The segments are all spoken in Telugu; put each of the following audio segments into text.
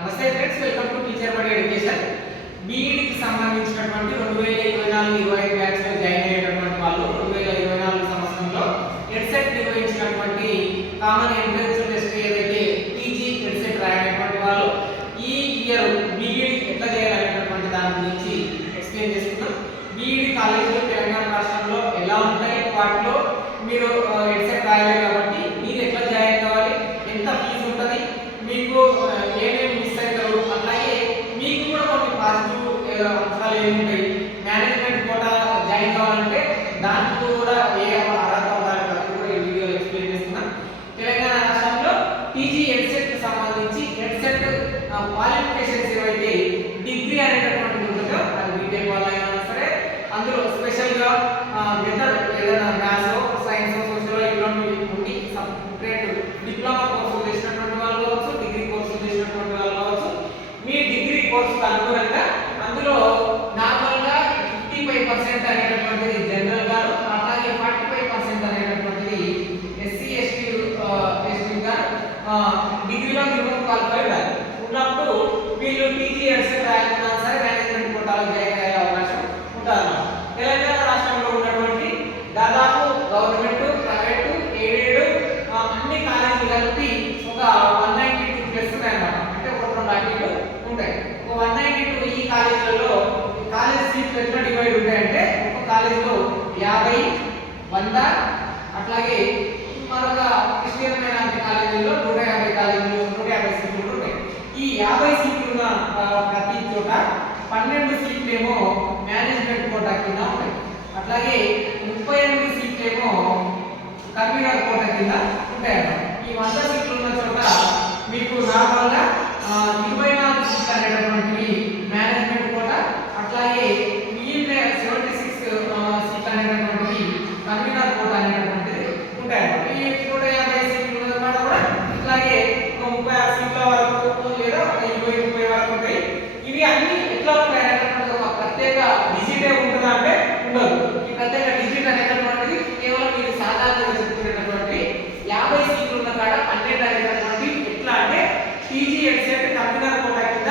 నమస్తే ఫ్రెండ్స్, వెల్కమ్ టు టీచర్ బడి ఎడ్యుకేషన్. బీఈడీకి సంబంధించినటువంటి 2024-25 బ్యాచ్ లో జాయిన్ అయ్యేటటువంటి వాళ్ళు 2024 సంవత్సరంలో ఎడ్సెట్ నిర్వహించినటువంటి కామన్ ఎంట్రన్స్ టెస్ట్ ఏదైతే పీజీ ఎడ్సెట్ రాయనటువంటి వాళ్ళు ఈ ఇయర్ బీఈడీ ఎట్లా చేయాలనేటటువంటి దాని గురించి ఎక్స్ప్లెయిన్ చేస్తున్నాం. బీఈడీ కాలేజీలు తెలంగాణ రాష్ట్రంలో ఎలా ఉంటాయి, వాటిలో మీరు ఎడ్సెట్ రాయాలి కాబట్టి మీరు ఎట్లా జాయిన్ కావాలి, ఎంత ఫీజు ఉంటుంది, మీకు ఏమేమి మిస్ అవుతారు, అలాగే మీకు కూడా కొన్ని పాజిటివ్ అంశాలు ఏముంటాయి, మేనేజ్మెంట్ కోటా జాయిన్ కావాలంటే దానికి కూడా ఏ అర్హత ఉండాలి ప్రతి కూడా ఈ వీడియోలో ఎక్స్ప్లెయిన్ చేస్తున్నాం. తెలంగాణ రాష్ట్రంలో పీజీ ఎడ్సెట్ సంబంధించి ఎడ్సెట్ క్వాలిఫికేషన్స్ ఏవైతే డిగ్రీ అనేటటువంటిది ఉంటుందో అది బీటెక్ వాళ్ళైనా సరే అందులో స్పెషల్గా మెథడ్ ఏదైనా మ్యాథ్స్, సైన్స్, సోషల్ ఇట్లాంటివి ఉండి సపరేట్ డిప్లొమా కోర్సులు చేసినటువంటి వాళ్ళు కావచ్చు, డిగ్రీ కోర్సులు చేసినటువంటి వాళ్ళు కావచ్చు. మీ డిగ్రీ కోర్సుకు అనుగుణంగా అందులో నార్మల్గా 55% అనేటటువంటిది జనరల్ గాను, అలాగే 45% అనేటటువంటిది ఎస్సీ ఎస్టీ గాను డిగ్రీలో మినిమం క్వాలిఫై ఉండాలి. ఉన్నప్పుడు వీళ్ళు పీజీ ఎడ్సెట్ రాయాలన్నా సరే మేనేజ్మెంట్ కోటాలో జాయిన్ అయ్యే అవకాశం ఉంటుంది. తెలంగాణ రాష్ట్రంలో ఉన్నటువంటి దాదాపు గవర్నమెంట్, ప్రైవేటు, ఎయిడెడ్ అన్ని కాలేజీలు కలిపి ఒక 192 ప్లస్ ఉన్నాయన్నమాట. అంటే ఒక 2 ఆర్టీలు ఉంటాయి. ఒక 192 ఈ కాలేజీలలో కాలేజ్ సీట్లు ఎట్లా డివైడ్ ఉంటాయంటే ఒక కాలేజీలో 50, 100 అట్లాగే మరొక క్రిస్టియన్ మైనారిటీ కాలేజీలో 150 కాలేజీలు 150 సీట్లు ఉంటాయి. ఈ 50 సీట్లు ఉన్న ప్రతి చోట 12 సీట్లు ఏమో మేనేజ్మెంట్ కోటా కింద ఉంటాయి. అట్లాగే 38 సీట్లు ఏమో కన్వీనర్ కోటా కింద ఉంటాయన్నమాట. ఈ 100 సీట్లు ఉన్న చోట మీకు నార్మల్గా 24 సీట్లు అనేటటువంటివి మేనేజ్మెంట్ కోటా, అట్లాగే మిగిలిన 76 సీట్లు అనేటటువంటివి కన్వీనర్ కోటా అనేటటువంటిది ఉంటాయన్నమాట. ఈ 150 సీట్లు ఉన్నమాట కూడా ఇట్లాగే ఒక 36 సీట్ల వరకు లేదా 20-30 వరకు ఉంటాయి. ఇవి అన్ని ఎట్లా ఉంటాయి అనేటటువంటి ఒక ప్రత్యేక డిజిటే ఉంటుందా అంటే ఉండదు. ఈ ప్రత్యేక డిజిట్ అనేటటువంటిది కేవలం మీరు సాధారణంగా చెప్పుకునేటటువంటి 50 సీట్లు ఉన్న కాడ 12 అనేటటువంటి ఎట్లా అంటే పీజీ ఎడ్సెట్ కన్వీనర్ కోటా కింద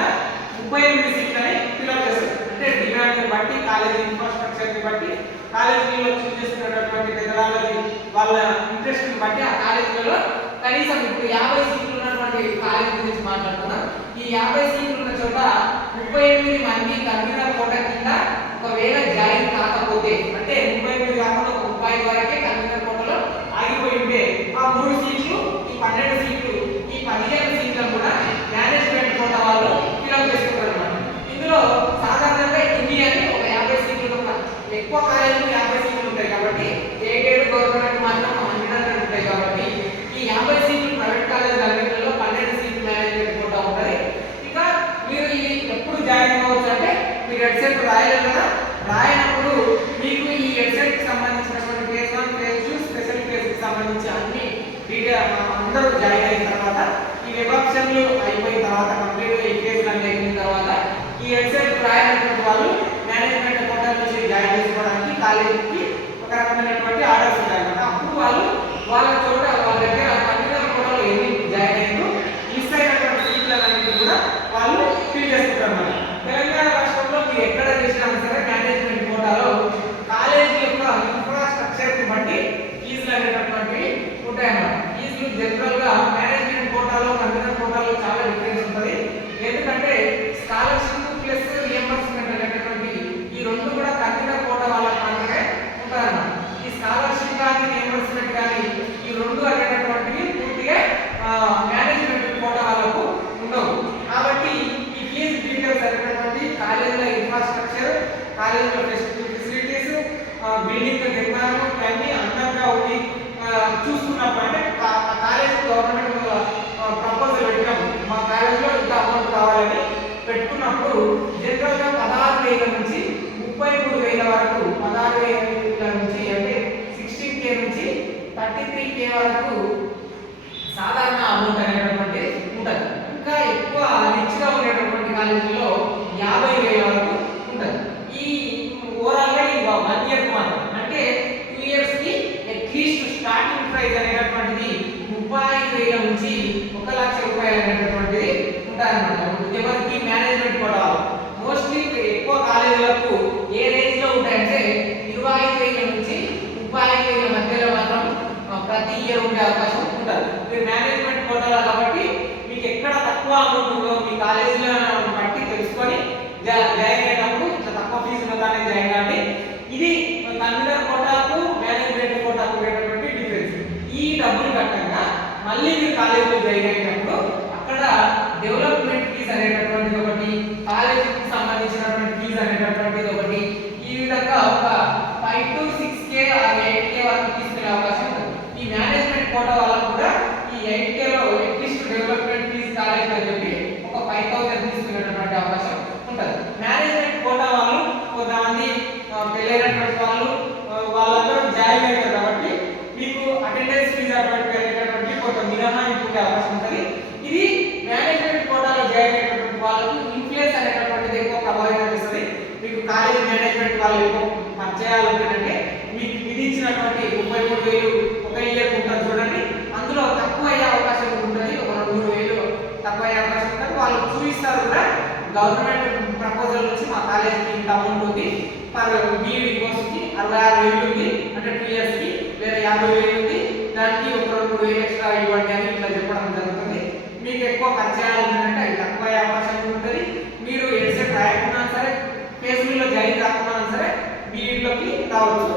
38 సీట్లని ఫిల్అప్ చేస్తారు. అంటే డిమాండ్ని బట్టి, కాలేజీ ఇన్ఫ్రాస్ట్రక్చర్ని బట్టి, కాలేజీలో చూస్ చేసుకునేటటువంటి మెథడాలజీ వాళ్ళ ఇంట్రెస్ట్ని బట్టి ఆ కాలేజీలలో కనీసం ఇప్పుడు 50 సీట్లు ఉన్నటువంటి కాలేజీ గురించి మాట్లాడుతున్నాం. ఈ 50 సీట్లు ఉన్న చోట 38 మంది కన్వీనర్ కోటా కింద ఒకవేళ జాయిన్ కాకపోతే, అంటే 38 కాకుండా 35 వరకే కన్వీనర్ కోటాలో ఆగిపోయి ఉంటే ఆ 3 సీట్లు, ఈ 12 సీట్లు, ఈ 15 సీట్లను కూడా మేనేజ్మెంట్ కోటా వాళ్ళు ఫిల్అప్ చేసుకుంటారు అన్నమాట. ఇందులో సాధారణంగా ఇండియన్ ఒక 50 సీట్లు ఎక్కువ కాలేజీలు 50 సీట్లు ఉంటాయి కాబట్టి ఎయిడెడ్ గవర్నమెంట్ మాత్రం 100 ఉంటాయి కాబట్టి ఈ 50 సీట్లు ప్రైవేట్ కాలేజీల అన్నింటిలో 12 సీట్లు మేనేజ్మెంట్ కోటా ఉంటుంది. ఇక మీరు ఇది ఎప్పుడు జాయిన్ అవ్వచ్చు అంటే మీరు ఎడ్సెట్ రాయలేదు కదా, రాయనప్పుడు మీకు ఈ ఎడ్సెట్ కి సంబంధించినటువంటి ఫేజ్ 1, ఫేజ్ 2, స్పెషల్ ఫేజ్ కి సంబంధించి అన్ని అందరూ జాయిన్ అయిన తర్వాత ఈ వెబ్ ఆప్షన్లు అయిపోయిన తర్వాత కంప్లీట్ ఈ ఫేజ్ అన్ని అయిన తర్వాత ఈ ఎడ్సెట్ రాయనటువంటి వాళ్ళు మేనేజ్మెంట్ కోటా నుంచి జాయిన్ చేసుకోవడానికి కాలేజీకి ఒక రకమైనటువంటి ఆర్డర్స్ ఉంటాయి అన్నమాట. అప్పుడు వాళ్ళు వాళ్ళ చోట వాళ్ళ దగ్గర కన్వీనర్ కోటాలో ఎన్ని జాయిన్ అయ్యారు, మిస్ అయినటువంటి సీట్లన్నింటినీ కూడా వాళ్ళు ఫిల్ చేసుకుంటారు అన్నమాట. తెలంగాణ రాష్ట్రంలో మీరు ఎక్కడ చేసినా సరే మేనేజ్మెంట్ కోటాలో కాలేజీ యొక్క ఇన్ఫ్రాస్ట్రక్చర్ని బట్టి ఫీజులు అనేటటువంటివి ఉంటాయన్నమాట. ఫీజులు జనరల్గా మేనేజ్మెంట్ కోటాలో కన్వీనర్ కోటాలో చాలా డిఫరెన్స్ ఉంటుంది. ఎందుకంటే స్కాలర్షిప్ ప్లస్ రియంబర్స్మెంట్ అనేటటువంటి ఈ రెండు కూడా కన్వీనర్ కోటా వాళ్ళకి మాత్రమే ఉంటారన్నమాట. ఈ స్కాలర్షిప్ కానీ రియంబర్స్మెంట్ కానీ ఈ రెండు అనేటటువంటివి పూర్తిగా మేనేజ్మెంట్ కోటా వాళ్ళకు ఉండవు. కాబట్టి ఈ ఫీజు డీటెయిల్స్ అనేటటువంటి కాలేజీల ఇన్ఫ్రాస్ట్రక్చర్, కాలేజీలో ఫెసిలిటీస్, బిల్డింగ్ నిర్మాణం ఇవన్నీ అందంగా ఉండి చూసుకున్నప్పుడు అంటే కాలేజీ గవర్నమెంట్ ప్రపోజల్ పెట్టినప్పుడు మా కాలేజీలో ఇంత అమౌంట్ కావాలని పెట్టుకున్నప్పుడు జనరల్గా 16,000 నుంచి 33,000 వరకు, 16,000 నుంచి అంటే 16K నుంచి 33K వరకు సాధారణ అమౌంట్ అనేటటువంటి ఉంటుంది. ఇంకా ఎక్కువ రిచ్గా ఉండేటటువంటి కాలేజీలో 50,000 వరకు ఉంటుంది. ఈ ఓవరాల్గా ఈ 1 ఇయర్ మాత్రం అంటే 2 ఇయర్స్కి అట్లీస్ట్ స్టార్టింగ్ ప్రైస్ అనేటటువంటిది 35,000 నుంచి 1,00,000 రూపాయలు అనేటటువంటిది ఉంటాయన్నమాట. తక్కువ అమౌంట్ ఉందో మీ కాలేజీలో బట్టి తెలుసుకొని జాయిన్ అయ్యేటప్పుడు ఇట్లా తక్కువ ఫీజు ఉన్నదాన్ని జాయిన్ అవ్వండి. ఇది కన్వీనర్ కోటాకు మేనేజ్మెంట్ కోటాకు ఉండేటటువంటి డిఫరెన్స్. ఈ డబ్బులు కట్టంగా మళ్ళీ మీరు కాలేజీలో జాయిన్ అయినప్పుడు అక్కడ డెవలప్మెంట్ ఫీజు అనేటటువంటిది ఒకటి, కాలేజీకి సంబంధించినటువంటి ఫీజు అనేటటువంటిది ఒకటి, ఈ విధంగా ఒక 5 to 6K or 8K వరకు తీసుకునే అవకాశం ఉంటుంది. ఈ మేనేజ్మెంట్ కోటా వాళ్ళకు కూడా ఈ 8K లో అట్లీస్ట్ డెవలప్మెంట్ ఫీజు కాలేజీ అని చెప్పి ఒక 5000 తీసుకునేటటువంటి అవకాశం ఉంటుంది. మేనేజ్మెంట్ కోటా వాళ్ళు కొంతమంది పెళ్ళైనటువంటి వాళ్ళందరూ జాయిన్ అవుతారు కాబట్టి మీకు అటెండెన్స్ ఫీజు అనేటటువంటి కొంత మినహాయింపు ఉండే అవకాశం ఉంటుంది. ఇది మేనేజ్మెంట్ కోటాలో జాయిన్ అయినటువంటి వాళ్ళకు ఇన్ఫ్లుయెన్స్ అనేటటువంటిది ఎక్కువ ప్రభావితం చేస్తుంది. మీకు కాలేజ్ మేనేజ్మెంట్ వాళ్ళు ఎక్కువ పనిచేయాలంటే మీకు విధించినటువంటి 33,000 ఒక ఇయర్ ఉంటుంది చూడండి, అందులో తక్కువ అయ్యే అవకాశం ఉంటుంది. ఒక 2,000 తక్కువ అయ్యే అవకాశం ఉంటుంది. వాళ్ళు చూపిస్తారు కూడా గవర్నమెంట్ ప్రపోజల్ నుంచి మా కాలేజీకి ఇంత అమౌంట్ ఉంది, పర్ బీఈడి కోర్సుకి 66,000 ఉంది అంటే 2 ఇయర్స్ కి, వేరే 50,000 ఉంది, దానికి ఒక 2,000 ఎక్స్ట్రా ఇవ్వండి అని ఇట్లా చెప్పడం జరుగుతుంది. మీకు ఎక్కువ పరిచయాలు ఉందంటే అది తక్కువ అయ్యే అవకాశం ఉంటుంది. మీరు ఎడ్సెట్ రాయకున్నా సరే, ఫేస్బుక్లో జాయిన్ కాకున్నా సరే బీఈడిలోకి రావచ్చు.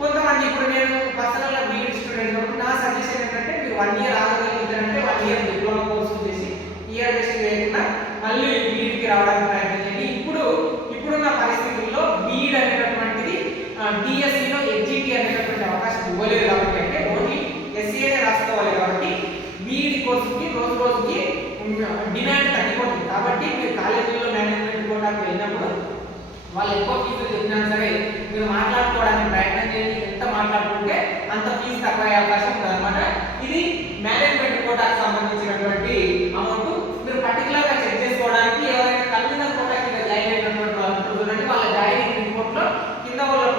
కొంతమంది ఇప్పుడు నేను పర్సనల్గా బీఈడి స్టూడెంట్ కాబట్టి నా సజెషన్ ఏంటంటే మీరు 1 ఇయర్ ఆగగలుగుతారంటే 1 ఇయర్ డిప్లొమా కోర్సు చేసి ఇయర్ వేస్ట్ చేయకుండా మళ్ళీ బీఈడికి రావడానికి ప్రయత్నం చేయండి. ఇప్పుడున్న పరిస్థితుల్లో బీఈడి అనేటటువంటిది డిఎస్సిలో ఎగ్జిటి అనేటటువంటి అవకాశం ఇవ్వలేదు కాబట్టి, అంటే ఓన్లీ ఎస్సీఏనే రాసుకోవాలి కాబట్టి బీఈడి కోర్సుకి రోజు రోజుకి డిమాండ్ తగ్గిపోతుంది. కాబట్టి మీరు కాలేజీలో మేనేజ్మెంట్ కోటాకు వెళ్ళినప్పుడు వాళ్ళు ఎక్కువ ఫీజులు చెప్పినా సరే మీరు మాట్లాడుకోవడానికి ప్రయత్నం చేయండి. ఎంత మాట్లాడుకుంటే అంత ఫీజు తక్కువ అయ్యే అవకాశం ఉంటుంది అనమాట. ఇది మేనేజ్మెంట్ కోటాకు సంబంధించినటువంటి అమౌంట్. మీరు పర్టికులర్ గా చెక్ చేసుకోవడానికి ఎవరైనా కన్వీనర్ కోటా కింద జాయిన్ అయినటువంటి వాళ్ళు చూడండి, వాళ్ళ జాయినింగ్ రిపోర్ట్ లో కింద వాళ్ళ